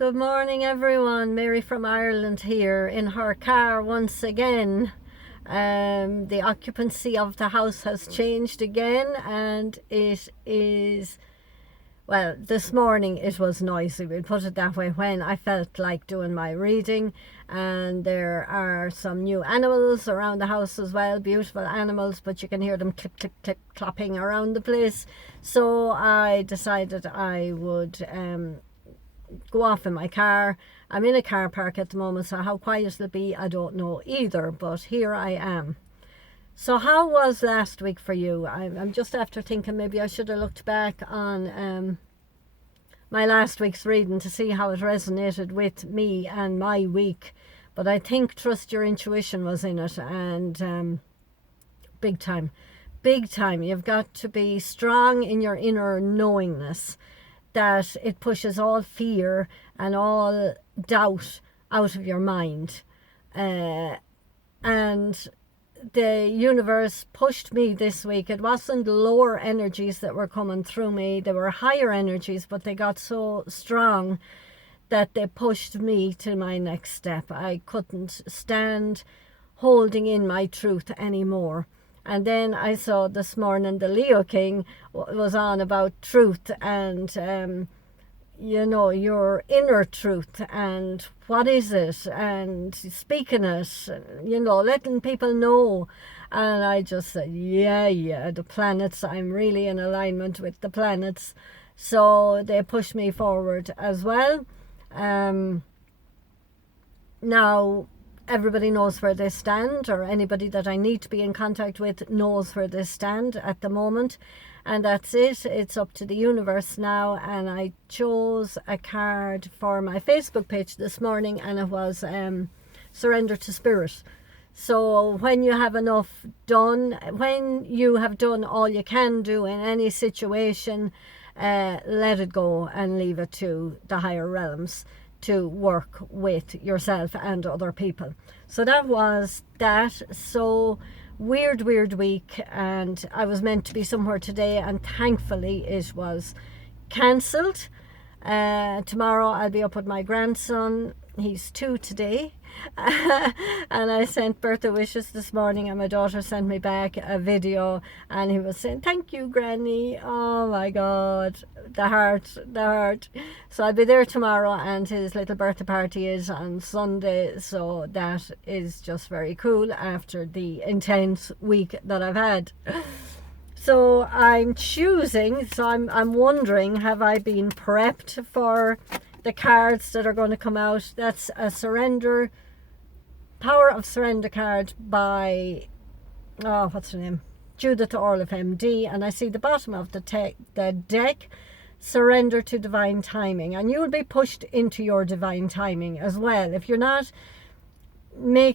Good morning, everyone. Mary from Ireland here in her car once again. The occupancy of the house has changed again, and it is, well, this morning it was noisy, we'll put it that way, when I felt like doing my reading. And there are some new animals around the house as well, beautiful animals, but you can hear them clip, clip, clip, clopping around the place. So I decided I would go off in my car. I'm in a car park at the moment, so how quiet it'll be I don't know either, but here I am. So how was last week for you? I'm just after thinking maybe I should have looked back on my last week's reading to see how it resonated with me and my week, but I think trust your intuition was in it, and big time. You've got to be strong in your inner knowingness that it pushes all fear and all doubt out of your mind. And the universe pushed me this week. It wasn't lower energies that were coming through me. They were higher energies, but they got so strong that they pushed me to my next step. I couldn't stand holding in my truth anymore. And then I saw this morning the Leo King was on about truth and, your inner truth and what is it, and speaking it, letting people know. And I just said, yeah, the planets, I'm really in alignment with the planets. So they pushed me forward as well. Now, everybody knows where they stand, or anybody that I need to be in contact with knows where they stand at the moment, and that's it. It's up to the universe now. And I chose a card for my Facebook page this morning, and it was surrender to spirit. So when you have enough done, when you have done all you can do in any situation, let it go and leave it to the higher realms to work with yourself and other people. So that was that. So weird week, and I was meant to be somewhere today, and thankfully it was cancelled. Tomorrow I'll be up with my grandson. He's 2 today. And I sent birthday wishes this morning, and my daughter sent me back a video, and he was saying, "Thank you, Granny." Oh my God, the heart. So I'll be there tomorrow, and his little birthday party is on Sunday, so that is just very cool after the intense week that I've had. So I'm wondering, have I been prepped for the cards that are going to come out? That's a Power of Surrender card by, what's her name? Judith Orloff, MD. And I see the bottom of the deck, surrender to divine timing. And you will be pushed into your divine timing as well. If you're not doing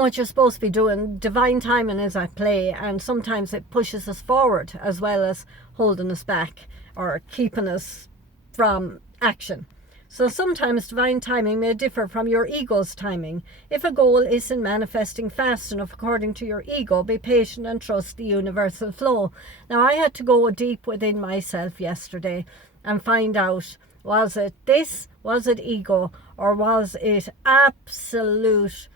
what you're supposed to be doing, divine timing is at play, and sometimes it pushes us forward as well as holding us back or keeping us from action. So sometimes divine timing may differ from your ego's timing. If a goal isn't manifesting fast enough according to your ego, be patient and trust the universal flow. Now, I had to go deep within myself yesterday and find out, was it ego, or was it absolute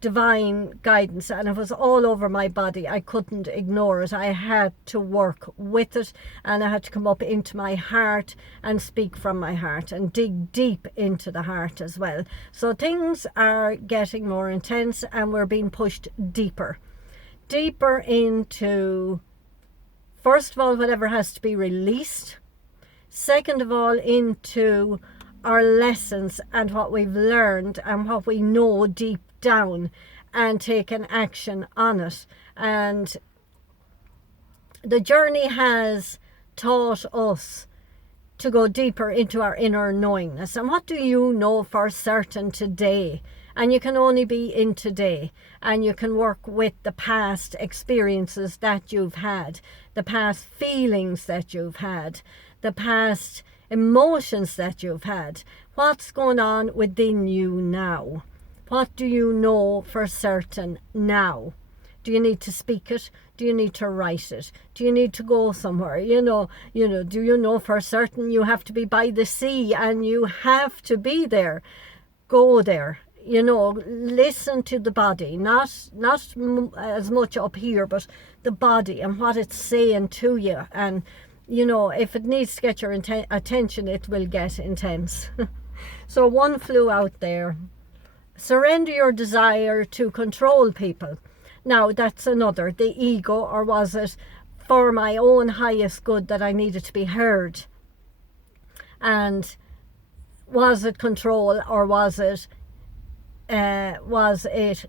divine guidance? And it was all over my body. I couldn't ignore it. I had to work with it, and I had to come up into my heart and speak from my heart and dig deep into the heart as well. So things are getting more intense, and we're being pushed deeper into, first of all, whatever has to be released. Second of all, into our lessons and what we've learned and what we know deep down, and taken action on it. And the journey has taught us to go deeper into our inner knowingness. And what do you know for certain today? And you can only be in today, and you can work with the past experiences that you've had, the past feelings that you've had, the past emotions that you've had. What's going on within you now? What do you know for certain now? Do you need to speak it? Do you need to write it? Do you need to go somewhere? Do you know for certain you have to be by the sea and you have to be there? Go there. Listen to the body, not as much up here, but the body and what it's saying to you. And if it needs to get your attention, it will get intense. So one flew out there. Surrender your desire to control people. Now that's another, the ego, or was it for my own highest good that I needed to be heard? And was it control, or was it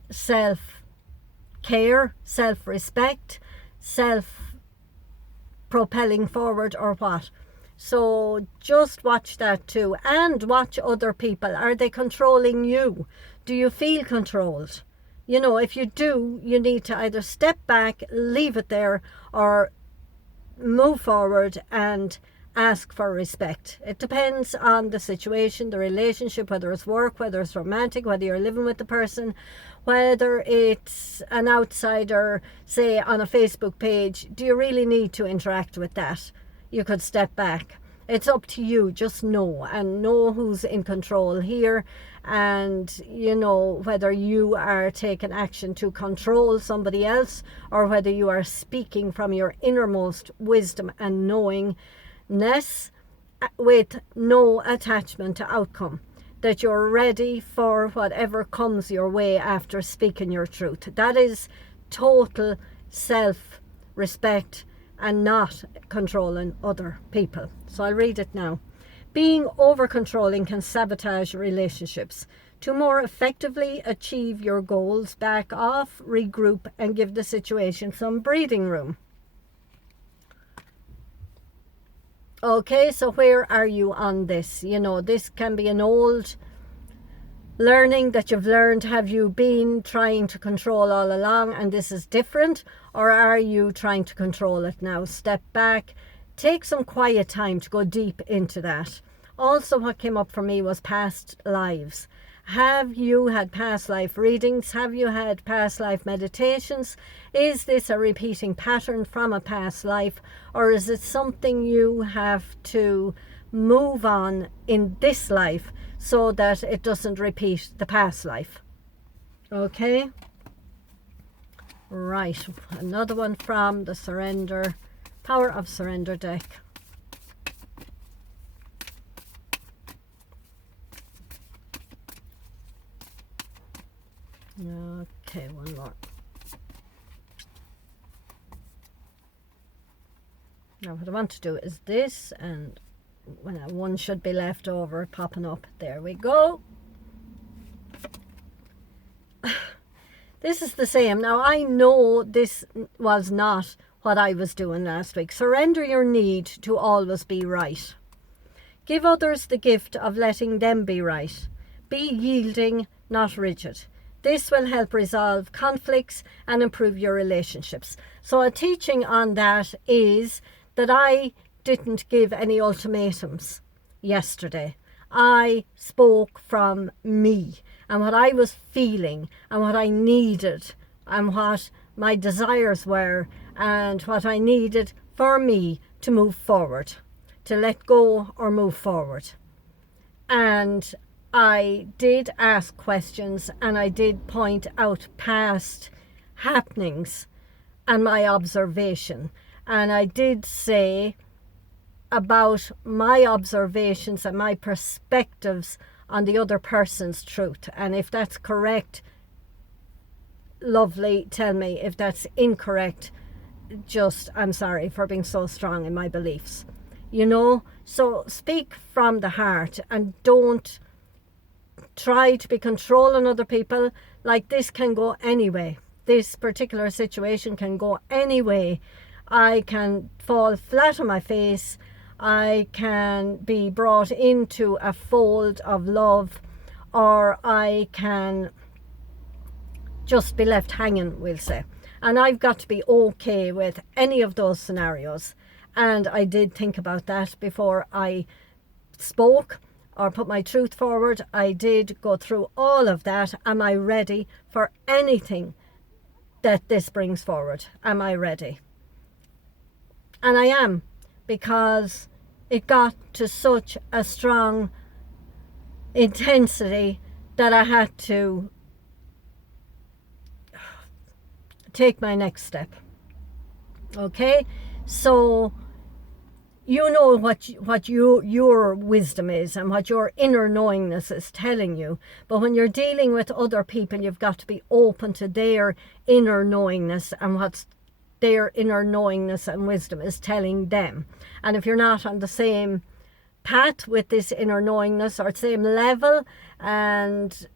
self-care, self-respect, self-propelling forward, or what? So just watch that too, and watch other people. Are they controlling you? Do you feel controlled? If you do, you need to either step back, leave it there, or move forward and ask for respect. It depends on the situation, the relationship, whether it's work, whether it's romantic, whether you're living with the person, whether it's an outsider, say on a Facebook page. Do you really need to interact with that? You could step back. It's up to you. Just know who's in control here, and whether you are taking action to control somebody else, or whether you are speaking from your innermost wisdom and knowingness with no attachment to outcome, that you're ready for whatever comes your way after speaking your truth. That is total self-respect and not controlling other people. So I'll read it now. Being over-controlling can sabotage relationships. To more effectively achieve your goals, back off, regroup, and give the situation some breathing room. Okay, so where are you on this? This can be an old learning that you've learned. Have you been trying to control all along and this is different, or are you trying to control it now? Step back, take some quiet time to go deep into that. Also, what came up for me was past lives. Have you had past life readings? Have you had past life meditations? Is this a repeating pattern from a past life, or is it something you have to move on in this life so that it doesn't repeat the past life? Okay, right, another one from the Power of Surrender deck. Okay, one more. Now what I want to do is this, and when one should be left over popping up. There we go. This is the same. Now I know this was not what I was doing last week. Surrender your need to always be right. Give others the gift of letting them be right. Be yielding, not rigid. This will help resolve conflicts and improve your relationships. So a teaching on that is that I didn't give any ultimatums yesterday. I spoke from me and what I was feeling and what I needed and what my desires were and what I needed for me to move forward, to let go or move forward. And I did ask questions and I did point out past happenings and my observation. And I did say about my observations and my perspectives on the other person's truth. And if that's correct, lovely, tell me. If that's incorrect, I'm sorry for being so strong in my beliefs. So speak from the heart and don't try to be controlling other people. Like, this can go anyway. This particular situation can go anyway. I can fall flat on my face. I can be brought into a fold of love, or I can just be left hanging, we'll say. And I've got to be okay with any of those scenarios. And I did think about that before I spoke or put my truth forward. I did go through all of that. Am I ready for anything that this brings forward. Am I ready? And I am, because it got to such a strong intensity that I had to take my next step. Okay, so you know what your wisdom is and what your inner knowingness is telling you. But when you're dealing with other people, you've got to be open to their inner knowingness and what's their inner knowingness and wisdom is telling them. And if you're not on the same path with this inner knowingness or same level and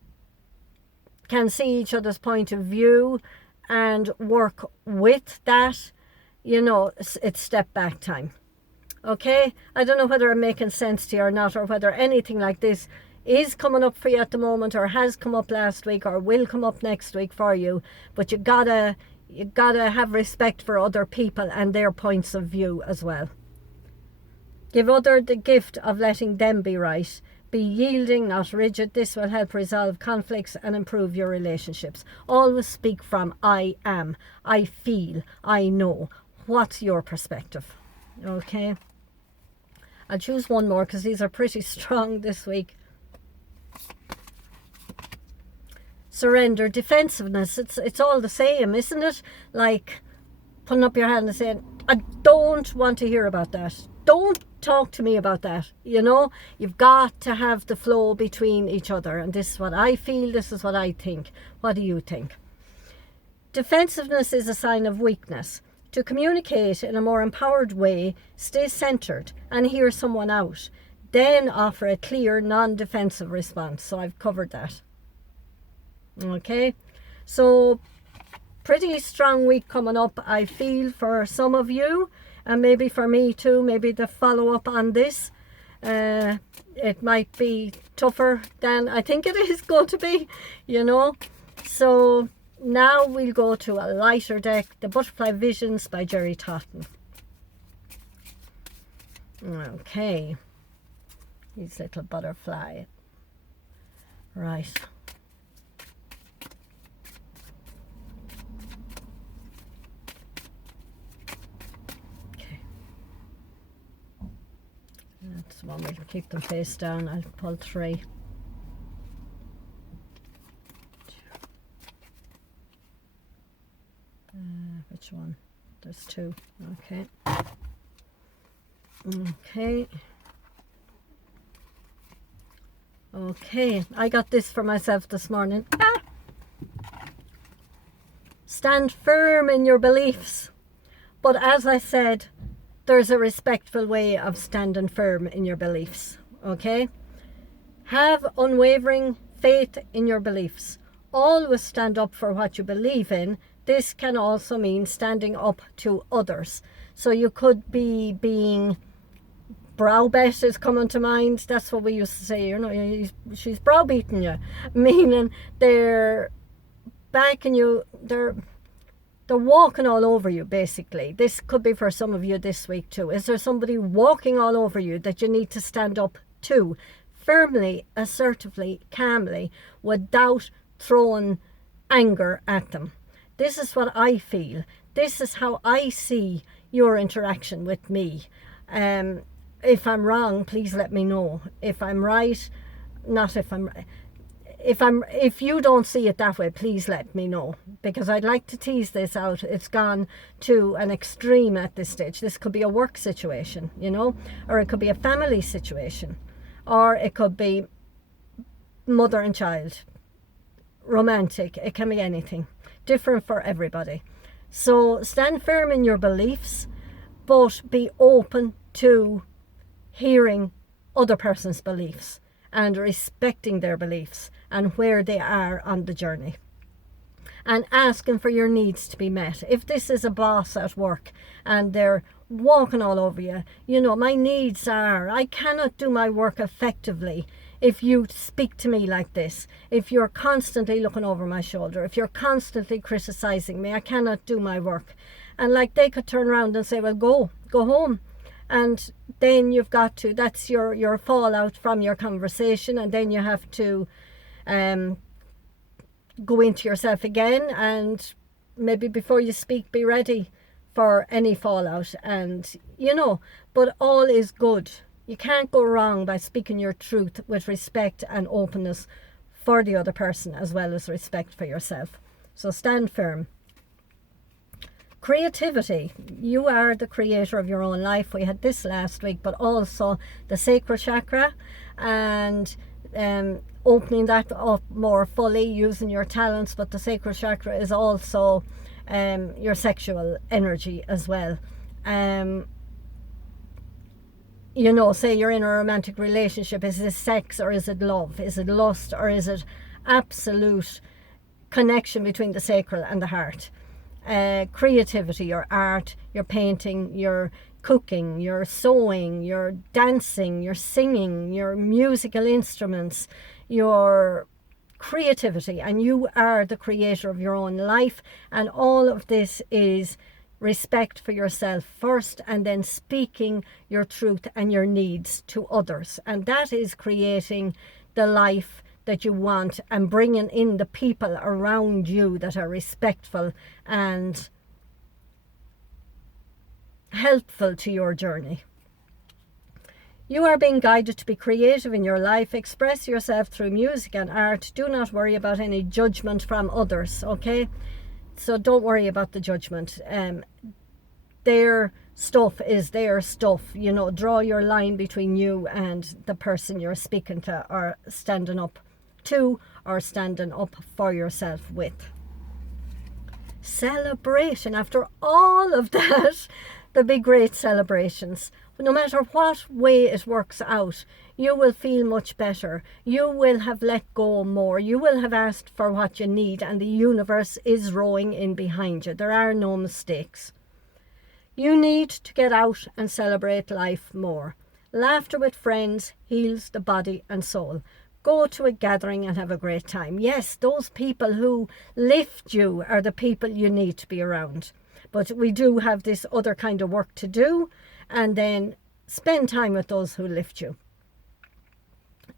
can see each other's point of view and work with that, you know, it's step back time. Okay, I don't know whether I'm making sense to you or not, or whether anything like this is coming up for you at the moment, or has come up last week, or will come up next week for you. But you gotta have respect for other people and their points of view as well. Give other the gift of letting them be right. Be yielding, not rigid. This will help resolve conflicts and improve your relationships. Always speak from I am, I feel, I know. What's your perspective? Okay. I'll choose one more because these are pretty strong this week. Surrender, defensiveness. It's all the same, isn't it? Like putting up your hand and saying, I don't want to hear about that. Don't talk to me about that. You know, you've got to have the flow between each other. And this is what I feel. This is what I think. What do you think? Defensiveness is a sign of weakness. To communicate in a more empowered way, stay centered and hear someone out. Then offer a clear, non-defensive response. So I've covered that. Okay, so pretty strong week coming up, I feel, for some of you, and maybe for me too. Maybe the follow-up on this, it might be tougher than I think it is going to be, you know. So now we'll go to a lighter deck, The Butterfly Visions by Jerry Totten. Okay, his little butterfly. Right. Okay. That's one way to keep them face down. I'll pull 3. Which one? There's 2. Okay. Okay. Okay. I got this for myself this morning. Stand firm in your beliefs. But as I said, there's a respectful way of standing firm in your beliefs. Okay? Have unwavering faith in your beliefs. Always stand up for what you believe in. This can also mean standing up to others. So you could be being browbeat is coming to mind. That's what we used to say, you know, she's browbeating you. Meaning they're backing you, they're walking all over you, basically. This could be for some of you this week too. Is there somebody walking all over you that you need to stand up to? Firmly, assertively, calmly, without throwing anger at them. This is what I feel. This is how I see your interaction with me. If I'm wrong, please let me know. If I'm right, not if I'm... If you don't see it that way, please let me know, because I'd like to tease this out. It's gone to an extreme at this stage. This could be a work situation, you know, or it could be a family situation, or it could be mother and child, romantic. It can be anything, different for everybody. So stand firm in your beliefs, but be open to hearing other person's beliefs and respecting their beliefs and where they are on the journey, and asking for your needs to be met. If this is a boss at work and they're walking all over you, you know, my needs are, I cannot do my work effectively if you speak to me like this, if you're constantly looking over my shoulder, if you're constantly criticizing me, I cannot do my work. And like, they could turn around and say, well, go home. And then you've got to, that's your fallout from your conversation, and then you have to go into yourself again and maybe before you speak, be ready for any fallout, and but all is good. You can't go wrong by speaking your truth with respect and openness for the other person, as well as respect for yourself. So stand firm. Creativity. You are the creator of your own life. We had this last week, but also the sacral chakra, and opening that up more fully, using your talents. But the sacral chakra is also your sexual energy as well. Say you're in a romantic relationship. Is it sex or is it love? Is it lust or is it absolute connection between the sacral and the heart? Creativity, your art, your painting, your cooking, your sewing, your dancing, your singing, your musical instruments, your creativity. And you are the creator of your own life. And all of this is respect for yourself first, and then speaking your truth and your needs to others. And that is creating the life that you want, and bringing in the people around you that are respectful and helpful to your journey. You are being guided to be creative in your life. Express yourself through music and art. Do not worry about any judgment from others, okay? So don't worry about the judgment. Their stuff is their stuff. Draw your line between you and the person you're speaking to, or standing up to, or standing up for yourself with. Celebration. After all of that, there'll be great celebrations. No matter what way it works out, you will feel much better. You will have let go more. You will have asked for what you need, and the universe is rowing in behind you. There are no mistakes. You need to get out and celebrate life more. Laughter with friends heals the body and soul. Go to a gathering and have a great time. Yes, those people who lift you are the people you need to be around. But we do have this other kind of work to do, and then spend time with those who lift you.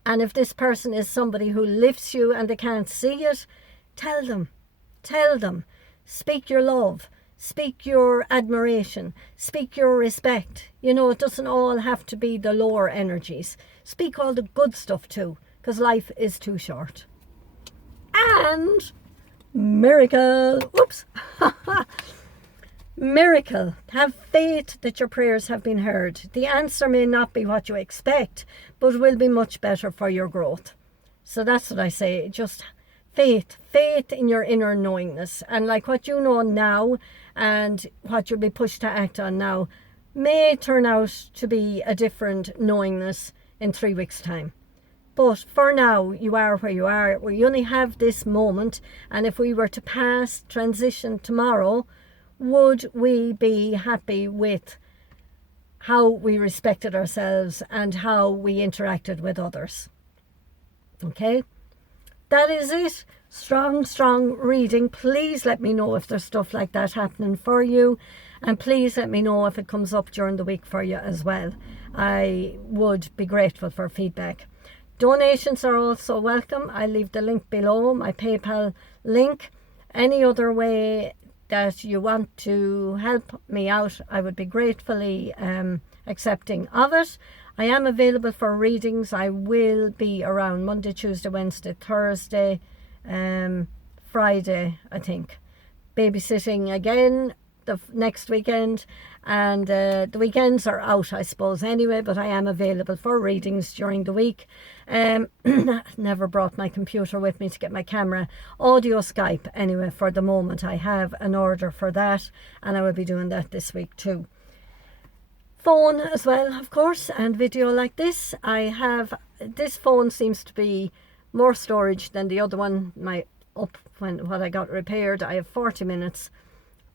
And if this person is somebody who lifts you and they can't see it, tell them. Speak your love, speak your admiration, speak your respect. It doesn't all have to be the lower energies. Speak all the good stuff too, because life is too short. And miracle. Whoops. Miracle. Have faith that your prayers have been heard. The answer may not be what you expect, but will be much better for your growth. So that's what I say. Just faith in your inner knowingness. And like what you know now and what you'll be pushed to act on now may turn out to be a different knowingness in 3 weeks' time. But for now, you are where you are. We only have this moment. And if we were to transition tomorrow, would we be happy with how we respected ourselves and how we interacted with others? Okay, that is it. Strong reading. Please let me know if there's stuff like that happening for you, and please let me know if it comes up during the week for you as well. I would be grateful for feedback. Donations are also welcome. I'll leave the link below, my PayPal link. Any other way that you want to help me out, I would be gratefully accepting of it. I am available for readings. I will be around Monday, Tuesday, Wednesday, Thursday, Friday, I think. Babysitting again the next weekend, and the weekends are out, I suppose, anyway, but I am available for readings during the week. Never brought my computer with me to get my camera. Audio Skype, anyway, for the moment. I have an order for that, and I will be doing that this week too. Phone as well, of course, and video like this. This phone seems to be more storage than the other one. What I got repaired, I have 40 minutes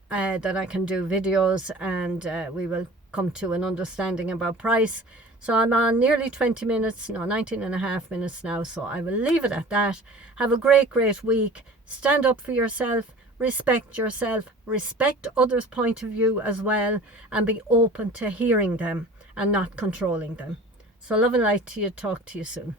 that I can do videos, and we will come to an understanding about price. So I'm on nearly 19 and a half minutes now, so I will leave it at that. Have a great week. Stand up for yourself, respect others' point of view as well, and be open to hearing them and not controlling them. So love and light to you. Talk to you soon.